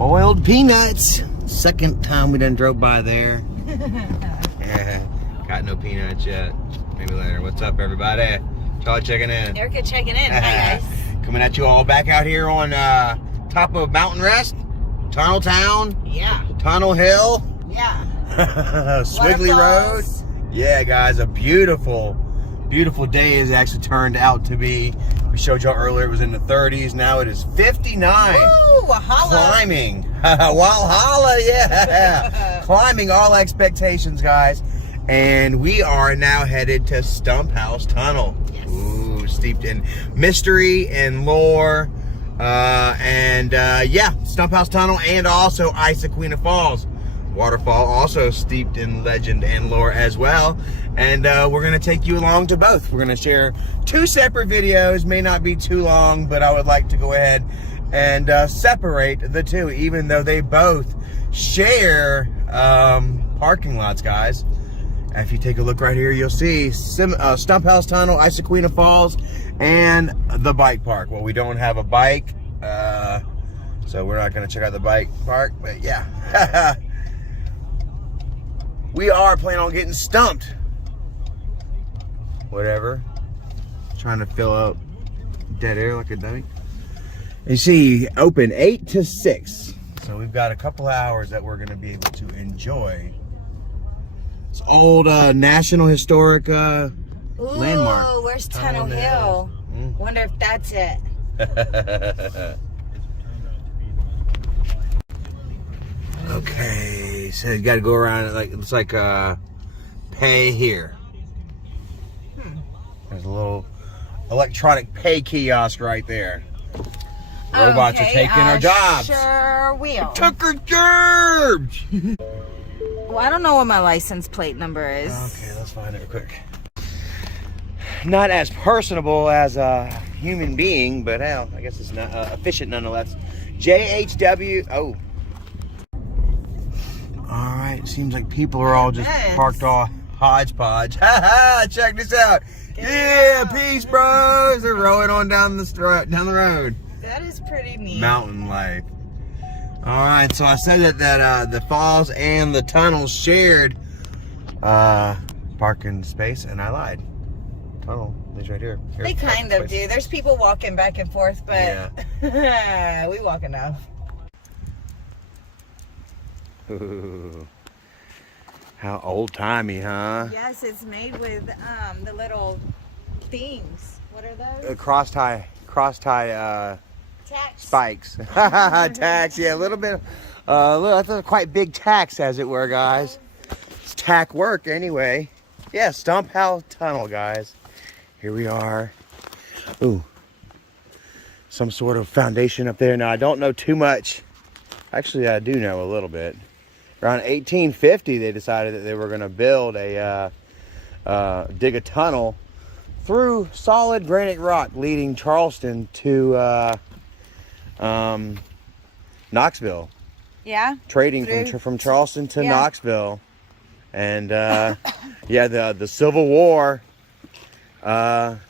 Boiled peanuts. Second time we done drove by there. Yeah, got no peanuts yet. Maybe later. What's up, everybody? Y'all checking in. Erica checking in. Hi, guys. Coming at you all back out here on top of Mountain Rest, Tunnel Town. Yeah. Tunnel Hill. Yeah. Swiggly Road. Yeah, guys, a beautiful, beautiful day has actually turned out to be. We showed y'all earlier it was in the 30s. Now it is 59. Woo, Wahala. Climbing. Walhalla, yeah. Climbing all expectations, guys. And we are now headed to Stumphouse Tunnel. Yes. Ooh, steeped in mystery and lore. Yeah, Stumphouse Tunnel and also Issaquah Falls. Waterfall, also steeped in legend and lore as well. And we're going to take you along to both. We're going to share two separate videos. May not be too long, but I would like to go ahead and separate the two, even though they both share parking lots, guys. If you take a look right here, you'll see Stumphouse Tunnel, Issaquah Falls, and the bike park. Well, we don't have a bike, so we're not going to check out the bike park, but yeah. We are planning on getting stumped. Whatever. Trying to fill up dead air like a dummy. You see, open 8 to 6. So we've got a couple of hours that we're going to be able to enjoy. It's old National Historic landmark. Oh, where's Tunnel Hill? Wonder if that's it. Okay, so you got to go around it like it's like pay here. There's a little electronic pay kiosk right there. Robots are taking our jobs. Sure will. Took our jobs. Well, I don't know what my license plate number is. Okay, let's find it real quick. Not as personable as a human being, but hell, I guess it's not efficient nonetheless. JHW. Oh. All right, seems like people are all just parked all hodgepodge. Ha ha! Check this out. Yeah, peace, bros. They're rolling on down the road. That is pretty neat. Mountain life. All right, so I said that the falls and the tunnels shared parking space, and I lied. Tunnel is right here. They kind of do. There's people walking back and forth, but yeah. We walk enough. Ooh. How old-timey, huh? Yes, it's made with the little things. What are those? Cross tie Tacks. spikes. Tacks, yeah, a little bit. That's a quite big tax, as it were, guys. It's tack work, anyway. Yeah, Stumphouse Tunnel, guys. Here we are. Ooh, some sort of foundation up there. Now, I don't know too much. Actually, I do know a little bit. Around 1850, they decided that they were going to build dig a tunnel through solid granite rock leading Charleston to Knoxville. Yeah. Trading from Charleston to Knoxville. And yeah, the Civil War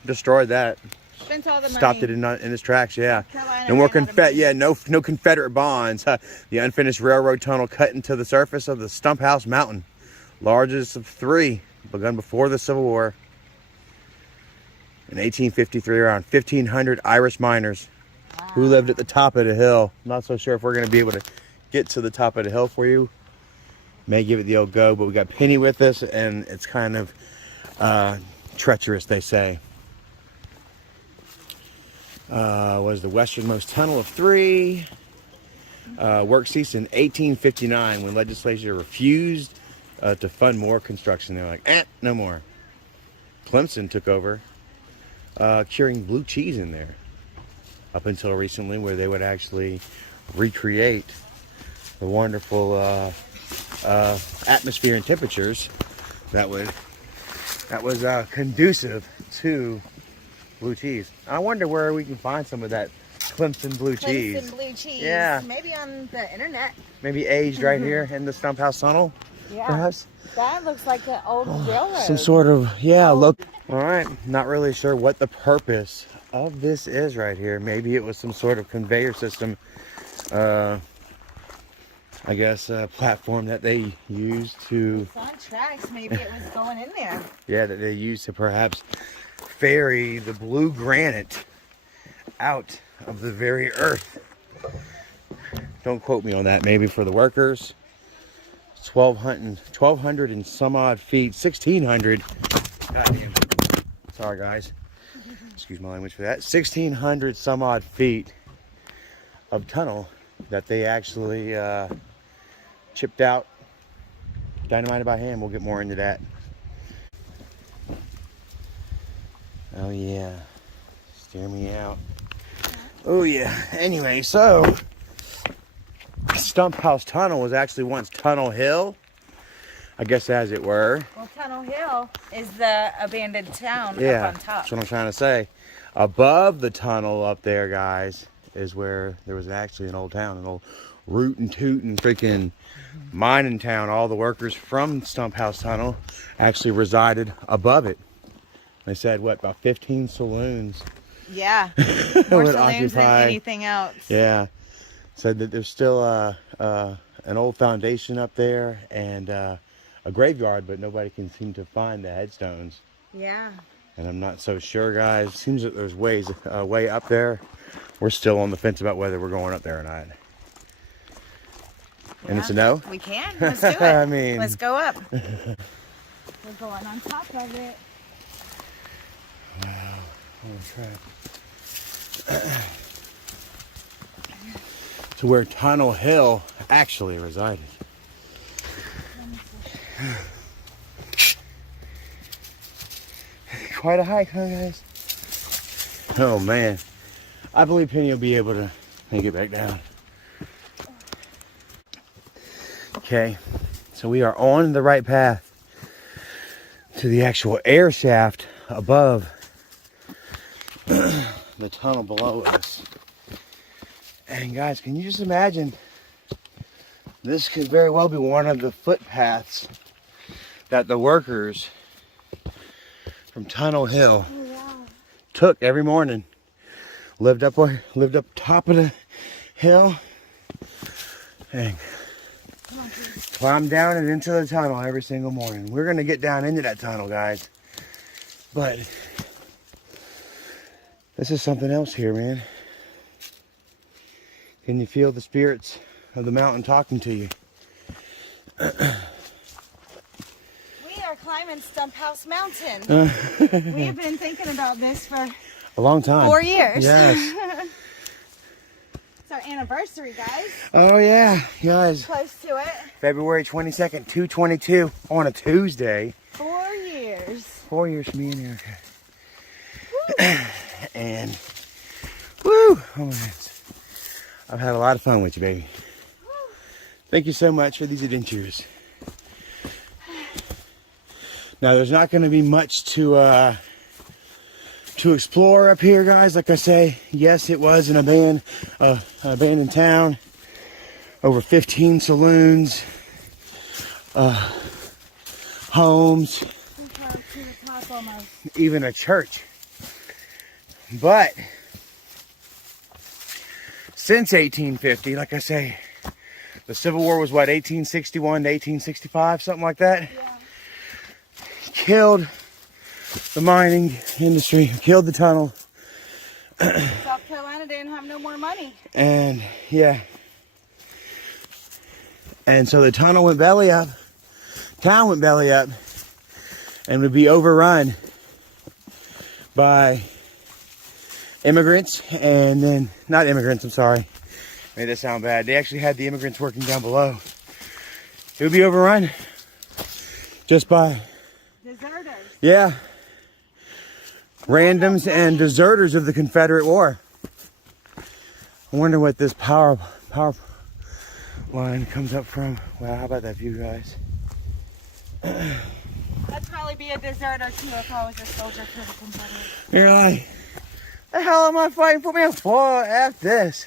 destroyed that. Spent all the money. Stopped it in its tracks, yeah. Carolina No more no Confederate bonds. The unfinished railroad tunnel cut into the surface of the Stumphouse Mountain, largest of 3, begun before the Civil War. In 1853, around 1,500 Irish miners who lived at the top of the hill. I'm not so sure if we're going to be able to get to the top of the hill for you. May give it the old go, but we got Penny with us, and it's kind of treacherous, they say. Was the westernmost tunnel of 3. Work ceased in 1859 when legislature refused to fund more construction. They're like, no more. Clemson took over, curing blue cheese in there. Up until recently, where they would actually recreate the wonderful atmosphere and temperatures that was conducive to blue cheese. I wonder where we can find some of that Clemson blue cheese. Clemson blue cheese. Yeah. Maybe on the internet. Maybe aged right here in the Stumphouse Tunnel. Yeah. Perhaps. That looks like an old railroad. Some sort of, yeah, look. All right. Not really sure what the purpose of this is right here. Maybe it was some sort of conveyor system I guess, platform that they use to... It's on tracks. Maybe it was going in there. Yeah, that they use to perhaps ferry the blue granite out of the very earth. Don't quote me on that. Maybe for the workers. 1,200 and some odd feet. 1,600. Goddamn. Sorry, guys. Excuse my language for that. 1,600 some odd feet of tunnel that they actually chipped out, dynamited by hand. We'll get more into that. Oh yeah, steer me out. Oh yeah. Anyway, so Stumphouse Tunnel was actually once Tunnel Hill, I guess, as it were. Well, Tunnel Hill is the abandoned town Yeah, up on top. that's what I'm trying to say. Above the tunnel up there, guys, is where there was actually an old town, an old rootin' tootin' freaking mining town. All the workers from Stumphouse Tunnel actually resided above it. They said, what, about 15 saloons? Yeah, more would saloons than occupy- anything else. Yeah. Said that there's still an old foundation up there and a graveyard, but nobody can seem to find the headstones. Yeah. And I'm not so sure, guys. Seems that there's way up there. We're still on the fence about whether we're going up there or not. And it's a no? We can. Let's do it. I mean... Let's go up. We're going on top of it. Wow. I'm gonna try. To where Tunnel Hill actually resided. Quite a hike, huh, guys? Oh man, I believe Penny will be able to make it back down. Okay, so we are on the right path to the actual air shaft above the tunnel below us. And guys, can you just imagine? This could very well be one of the footpaths that the workers from Tunnel Hill took every morning. Lived up top of the hill and climbed down and into the tunnel every single morning. We're gonna get down into that tunnel, guys. But this is something else here, man. Can you feel the spirits of the mountain talking to you? We are climbing Stumphouse Mountain. We have been thinking about this for A long time. 4 years. Yes. It's our anniversary, guys. Oh yeah, guys. Close to it. February 22nd, 2/22 on a Tuesday. 4 years. 4 years for me and Erica. And woo! Oh my goodness. I've had a lot of fun with you, baby. Thank you so much for these adventures. Now, there's not going to be much to explore up here, guys. Like I say, yes, it was an abandoned town. Over 15 saloons, homes, even a church. But since 1850, like I say, the Civil War was what, 1861 to 1865, something like that? Yeah. Killed the mining industry, killed the tunnel. South Carolina didn't have no more money. And yeah. And so the tunnel went belly up, town went belly up, and would be overrun by immigrants, and then, not immigrants, I'm sorry. Made that sound bad. They actually had the immigrants working down below. It would be overrun just by Deserters. yeah, randoms and deserters of the Confederate War. I wonder what this power line comes up from. Wow, how about that view, guys? I'd probably be a deserter too if I was a soldier to the Confederates. You're like, the hell am I fighting for, man? For F this.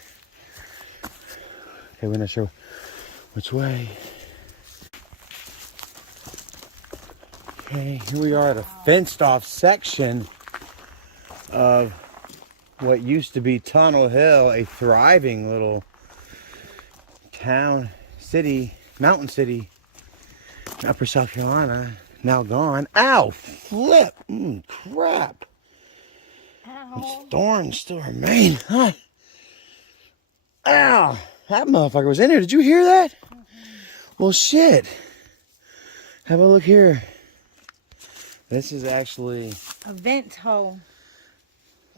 Okay, we're not sure which way. Okay, here we are at a fenced off section of what used to be Tunnel Hill, a thriving little town city, mountain city, in Upper South Carolina, now gone. Ow! Flip! Crap! Ow. Its thorns still remain. Huh? Ow! That motherfucker was in there. Did you hear that? Well, shit. Have a look here. This is actually A vent hole.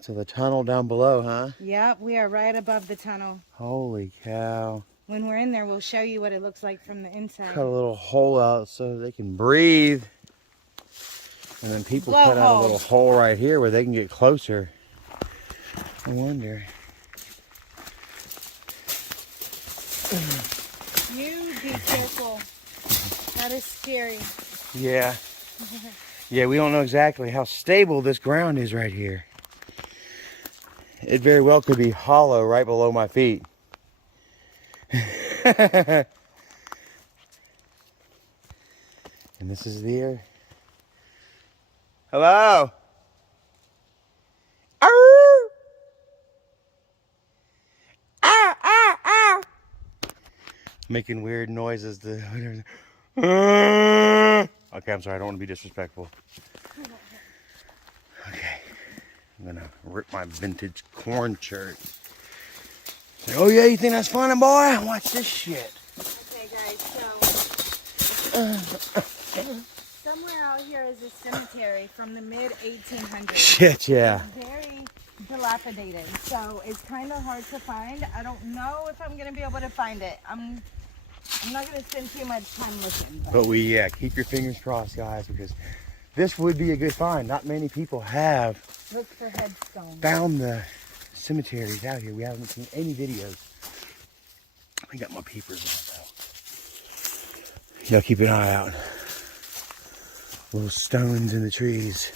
to the tunnel down below, huh? Yep, we are right above the tunnel. Holy cow. When we're in there, we'll show you what it looks like from the inside. Cut a little hole out so they can breathe. And then people cut out a little hole right here where they can get closer. I wonder. You be careful. That is scary. Yeah. Yeah, we don't know exactly how stable this ground is right here. It very well could be hollow right below my feet. And this is the air. Hello? Ow! Ow, ow, ow! Making weird noises. Okay, I'm sorry. I don't want to be disrespectful. Okay. I'm going to rip my vintage corn shirt. Say, oh, yeah, you think that's funny, boy? Watch this shit. Okay, guys, so somewhere out here is a cemetery from the mid-1800s. Shit, yeah. Very dilapidated, so it's kind of hard to find. I don't know if I'm going to be able to find it. I'm not going to spend too much time looking. But yeah, keep your fingers crossed, guys, because this would be a good find. Not many people have look for headstones. Found the cemeteries out here. We haven't seen any videos. I got my peepers on though. Y'all keep an eye out. Little stones in the trees.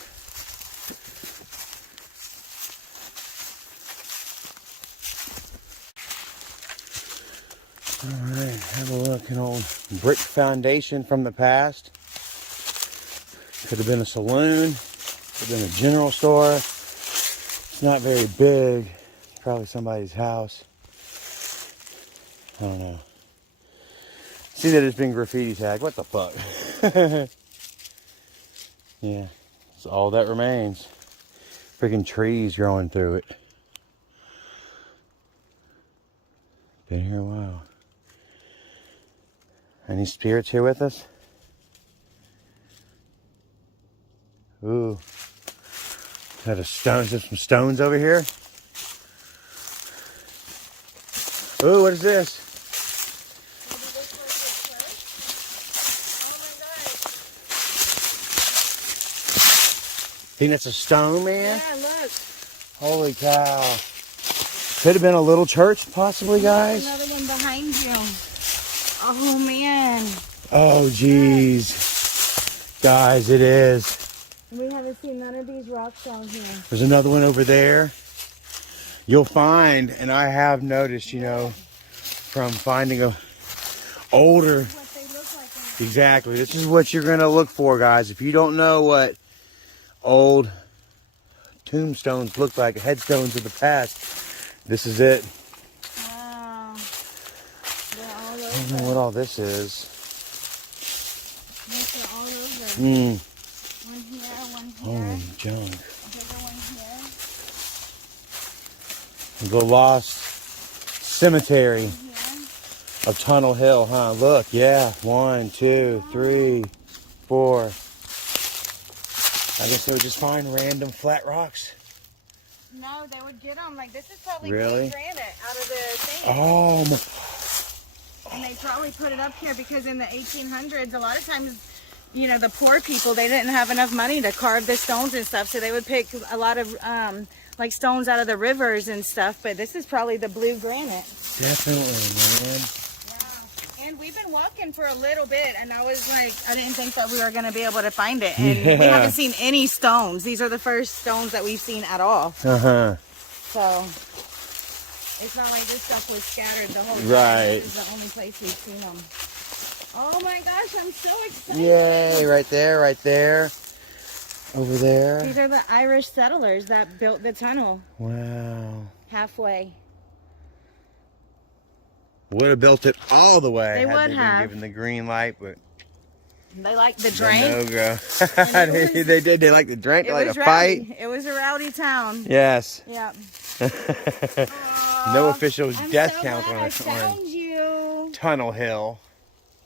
Alright, have a look. An old brick foundation from the past. Could have been a saloon. Could have been a general store. It's not very big. Probably somebody's house. I don't know. See that it's been graffiti tagged. What the fuck? Yeah, it's all that remains. Freaking trees growing through it. Been here a while. Any spirits here with us? Ooh. Is that a stone? Is there some stones over here? Ooh, what is this? Maybe this was the church? Think that's a stone, man? Oh my god. Yeah, look. Holy cow. Could have been a little church, possibly, guys. Another one behind you. Oh, man. Oh, jeez. Guys, it is. We haven't seen none of these rocks down here. There's another one over there. You'll find, and I have noticed, you know, from finding a older... What they look like. Exactly. This is what you're going to look for, guys. If you don't know what old tombstones look like, headstones of the past, this is it. Wow. They're all over. I don't know what all this is. They're all over. Hmm. One here, one here. Holy junk. A bigger one here. The Lost Cemetery Here. of Tunnel Hill, huh? Look, yeah. 1, 2, 3, 4. I guess they would just find random flat rocks. No, they would get them. Like, this is probably Really? green granite out of the thing. Oh, And they probably put it up here because in the 1800s, a lot of times, you know, the poor people, they didn't have enough money to carve the stones and stuff. So they would pick a lot of, like, stones out of the rivers and stuff. But this is probably the blue granite. definitely, man. Yeah. And we've been walking for a little bit. And I was like, I didn't think that we were going to be able to find it. And we Yeah. haven't seen any stones. These are the first stones that we've seen at all. Uh-huh. So it's not like this stuff was scattered the whole time. Right. This is the only place we've seen them. Oh my gosh, I'm so excited. Yay, right there, right there. Over there. These are the Irish settlers that built the tunnel Wow. halfway. Would have built it all the way They had would they have. been given the green light, but They like the drink. no go. And it was- they did. They like the drink. They It like was to rowdy. fight. It was a rowdy town. Yes. Yep. No official I'm death so count glad I on found you. Tunnel Hill,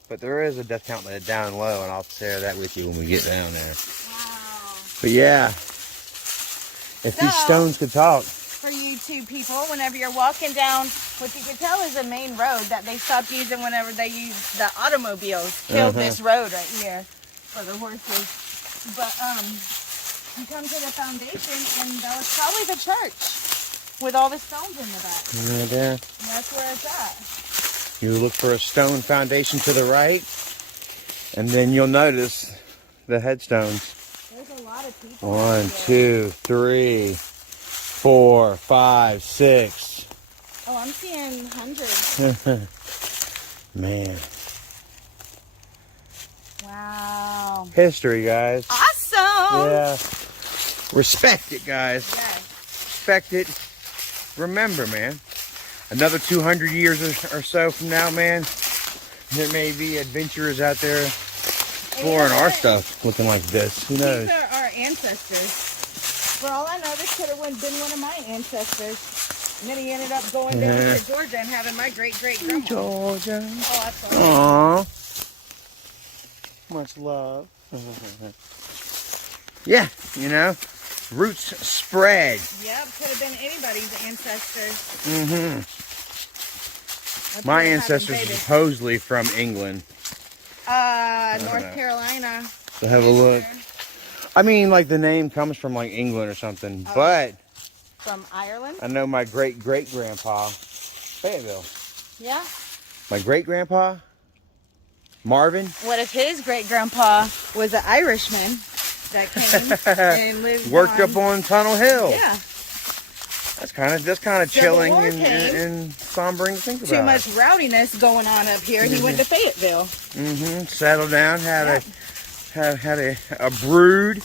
but there is a death count down low, and I'll share that with you when we get down there. Wow. But yeah, if these stones could talk. For YouTube people, whenever you're walking down, what you can tell is a main road that they stopped using whenever they used the automobiles. Killed this road right here for the horses. But you come to the foundation, and that was probably the church with all the stones in the back. Right there. And that's where it's at. You look for a stone foundation to the right, and then you'll notice the headstones. There's a lot of people. 1, 2, 3, 4, 5, 6. Oh, I'm seeing hundreds. Man. Wow. History, guys. Awesome. Yeah. Respect it, guys. Yes. Respect it. Remember, man. Another 200 years or so from now, man, there may be adventurers out there exploring our stuff looking like this. Who knows? These are our ancestors. For all I know, this could have been one of my ancestors. And then he ended up going down to Georgia and having my great-great-grandma. Georgia. Oh, that's awesome. Aww. Much love. Yeah, you know, roots spread. Yep, could have been anybody's ancestors. That's My what ancestors happened, are baby. supposedly from England. North Carolina. So have a look. I mean, like the name comes from like England or something, but From Ireland? I know my great-great-grandpa, Fayetteville. Yeah. My great-grandpa, Marvin. What if his great-grandpa was an Irishman that came and lived Worked up on Tunnel Hill. Yeah. That's kind of Civil chilling War and, came. and sombering to think about. Too much rowdiness going on up here. He went to Fayetteville. Settled down, had a brood,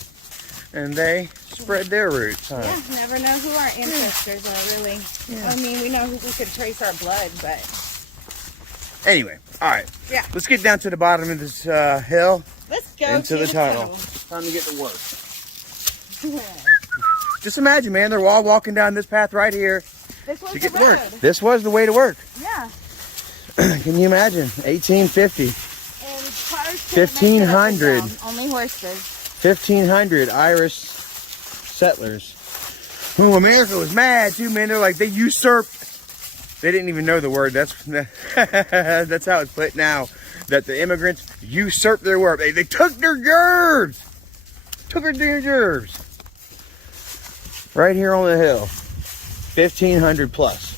and they spread their roots. Huh? Yeah, never know who our ancestors are, really. I mean, we know who we could trace our blood, but Anyway, all right. yeah. Let's get down to the bottom of this hill, Let's go into to the tunnel. tunnel. Time to get to work. Just imagine, man, they're all walking down this path right here This was to the get to road. work. This was the way to work. Yeah. Can you imagine? 1850, And cars couldn't make it up and 1500. down, only horses. 1500 Irish settlers. Who America was mad too, man. They're like, they usurped. They didn't even know the word. That's that's how it's put now. That the immigrants usurped their work. They took their jobs. Took their damn jobs. Right here on the hill. 1500 plus.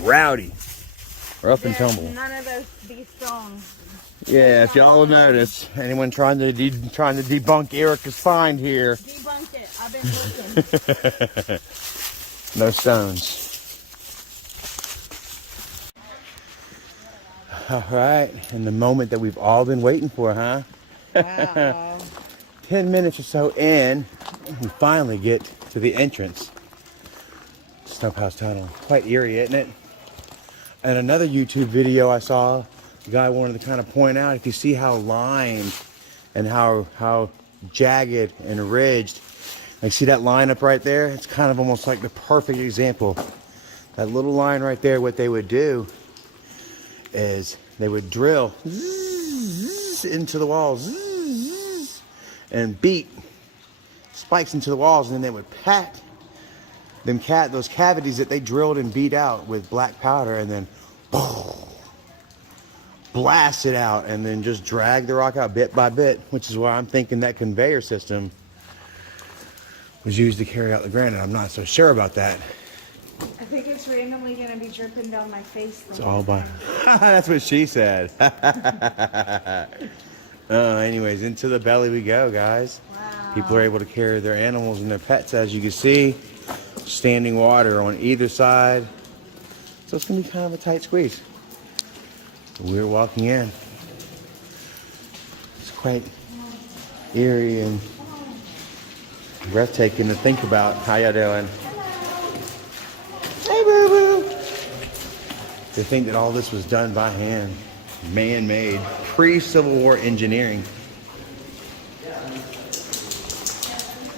Rowdy. Rough and There's tumble. none of these stones. Yeah, if y'all notice, anyone trying to debunk Erica's find here, Debunk it. I've been looking. no stones. All right, and the moment that we've all been waiting for, huh? Wow. 10 minutes or so in, we finally get to the entrance. Stumphouse Tunnel. Quite eerie, isn't it? And another YouTube video I saw, the guy wanted to kind of point out, if you see how lined and how jagged and ridged, like see that line up right there? It's kind of almost like the perfect example. That little line right there, what they would do is they would drill into the walls and beat spikes into the walls, and then they would pat those cavities that they drilled and beat out with black powder, and then blast it out, and then just drag the rock out bit by bit, which is why I'm thinking that conveyor system was used to carry out the granite. I'm not so sure about that. I think it's randomly going to be dripping down my face. It's all by... That's what she said. Anyways, into the belly we go, guys. Wow. People are able to carry their animals and their pets, as you can see. Standing water on either side. So it's going to be kind of a tight squeeze. We're walking in. It's quite eerie and breathtaking to think about. How y'all doing? Hey, boo-boo. To think that all this was done by hand, man-made, pre-Civil War engineering.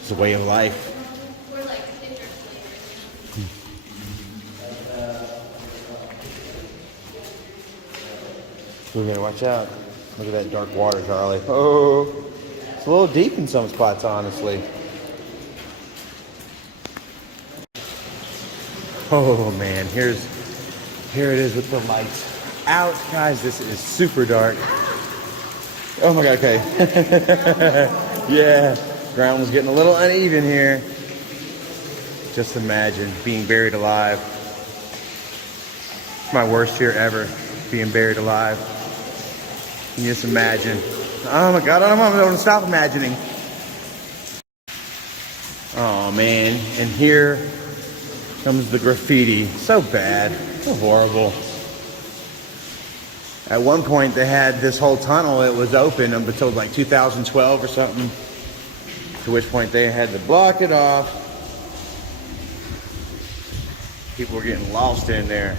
It's a way of life. We gotta watch out. Look at that dark water, Charlie. Oh, it's a little deep in some spots, honestly. Oh man, here it is with the lights out, guys. This is super dark. Oh my God, okay. Yeah, ground was getting a little uneven here. Just imagine being buried alive. My worst fear ever, being buried alive. Can you just imagine? Oh my God, I'm gonna stop imagining. Oh man, and here comes the graffiti. So bad, so horrible. At one point they had this whole tunnel, it was open up until like 2012 or something. To which point they had to block it off. People were getting lost in there.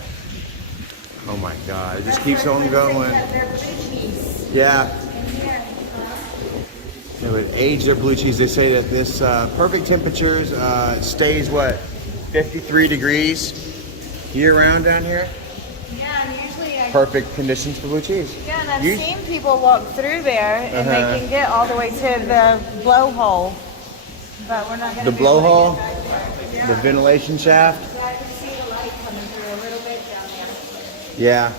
Oh my God, it just keeps on going. Yeah. They would age their blue cheese. They say that this perfect temperatures stays what, 53 degrees year round down here? Yeah, and usually perfect conditions for blue cheese. Yeah, and I've seen people walk through there and they can get all the way to the blowhole. But we're not going to The blowhole? Yeah. The ventilation shaft? Yeah, I can see the light coming through a little bit down there. Yeah.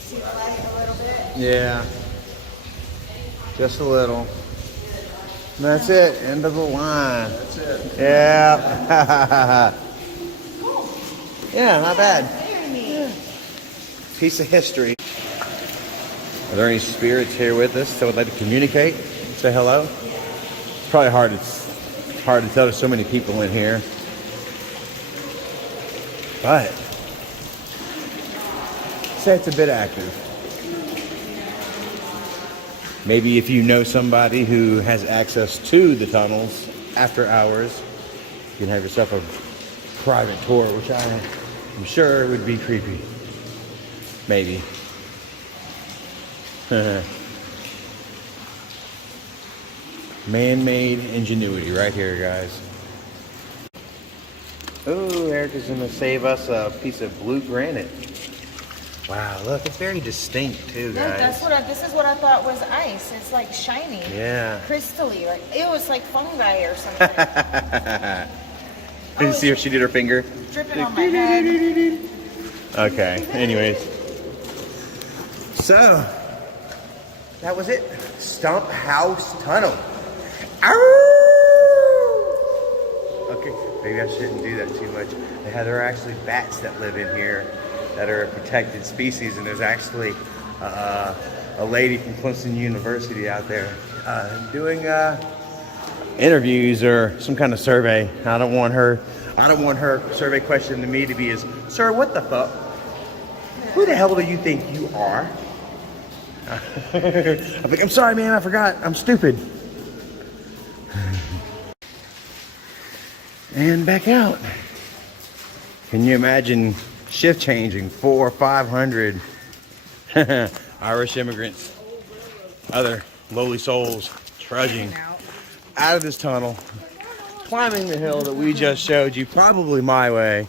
See the light a little bit? Yeah. Just a little. And that's it. End of the line. That's it. Yeah. Cool. Yeah, not bad. Very neat. Piece of history. Are there any spirits here with us that would like to communicate? Say hello? It's probably hard. It's hard to tell. There's so many people in here. But say it's a bit active. Maybe if you know somebody who has access to the tunnels after hours, you can have yourself a private tour, which I'm sure would be creepy. Maybe. Man-made ingenuity right here, guys. Oh, Erica's gonna save us a piece of blue granite. Wow, look, it's very distinct too, guys. This is what I thought was ice. It's like shiny. Yeah. Crystally. Like it was like fungi or something. Did you see what she did her finger? Dripping on my head. Okay, anyways. So, that was it. Stumphouse Tunnel. Ow! Okay, maybe I shouldn't do that too much. There are actually bats that live in here that are a protected species, and there's actually a lady from Clemson University out there doing interviews or some kind of survey. I don't want her survey question to me to be as, "Sir, what the fuck? Who the hell do you think you are?" I'm like, "I'm sorry, man, I forgot. I'm stupid." And back out. Can you imagine shift changing 400 or 500 Irish immigrants, other lowly souls, trudging out of this tunnel, climbing the hill that we just showed you, probably my way.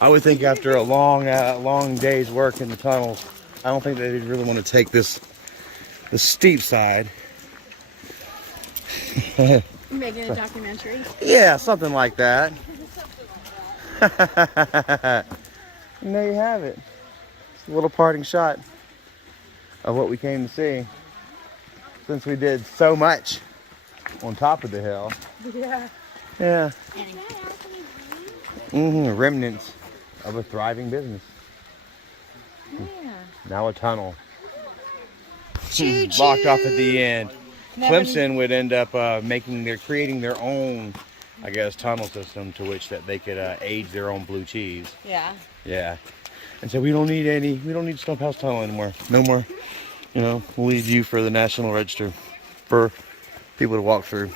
I would think after a long day's work in the tunnels, I don't think they'd really want to take the steep side. Making a documentary. Yeah, something like that. And there you have it. It's a little parting shot of what we came to see. Since we did so much on top of the hill. Yeah. Yeah. Remnants of a thriving business. Yeah. Now a tunnel. Blocked off at the end. Clemson would end up creating their own, I guess, tunnel system to which that they could age their own blue cheese. Yeah. Yeah. And so we don't need Stumphouse Tunnel anymore. No more. You know, we'll leave you for the National Register for people to walk through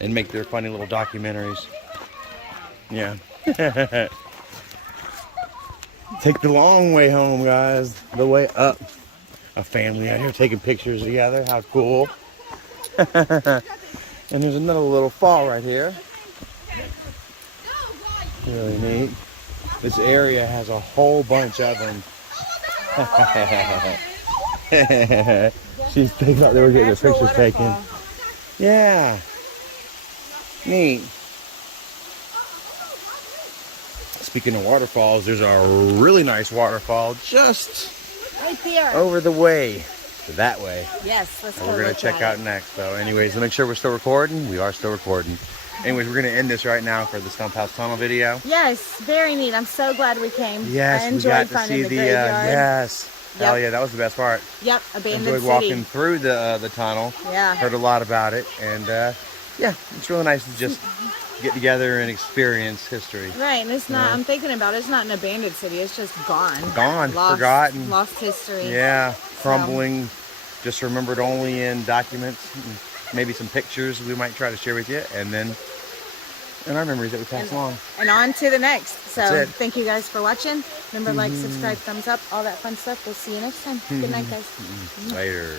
and make their funny little documentaries. Yeah. Take the long way home, guys. The way up. A family out here taking pictures together. How cool. And there's another little fall right here. Really neat. This area has a whole bunch of them. She thought they were getting their pictures taken. Yeah. Neat. Speaking of waterfalls, there's a really nice waterfall just Right there. over the way. That way. Yes, let's And go we're going look to check at out it. next, though. Anyways, to make sure we're still recording, we are still recording. Anyways, we're going to end this right now for the Stumphouse Tunnel video. Yes, very neat. I'm so glad we came. Yes, I we enjoyed got to finding see the the, graveyard. yes. Hell Yep. yeah, that was the best part. Yep, abandoned Enjoyed city. walking through the tunnel. Yeah. Heard a lot about it. And, yeah, it's really nice to just get together and experience history. Right, and it's not, Yeah. I'm thinking about it, it's not an abandoned city, it's just gone. Gone, Lost, forgotten. Lost history. Yeah, crumbling, just remembered only in documents, maybe some pictures we might try to share with you, and then in our memories that we pass along. And on to the next. So That's it. thank you guys for watching. Remember, like, subscribe, thumbs up, all that fun stuff. We'll see you next time. Good night, guys. Later.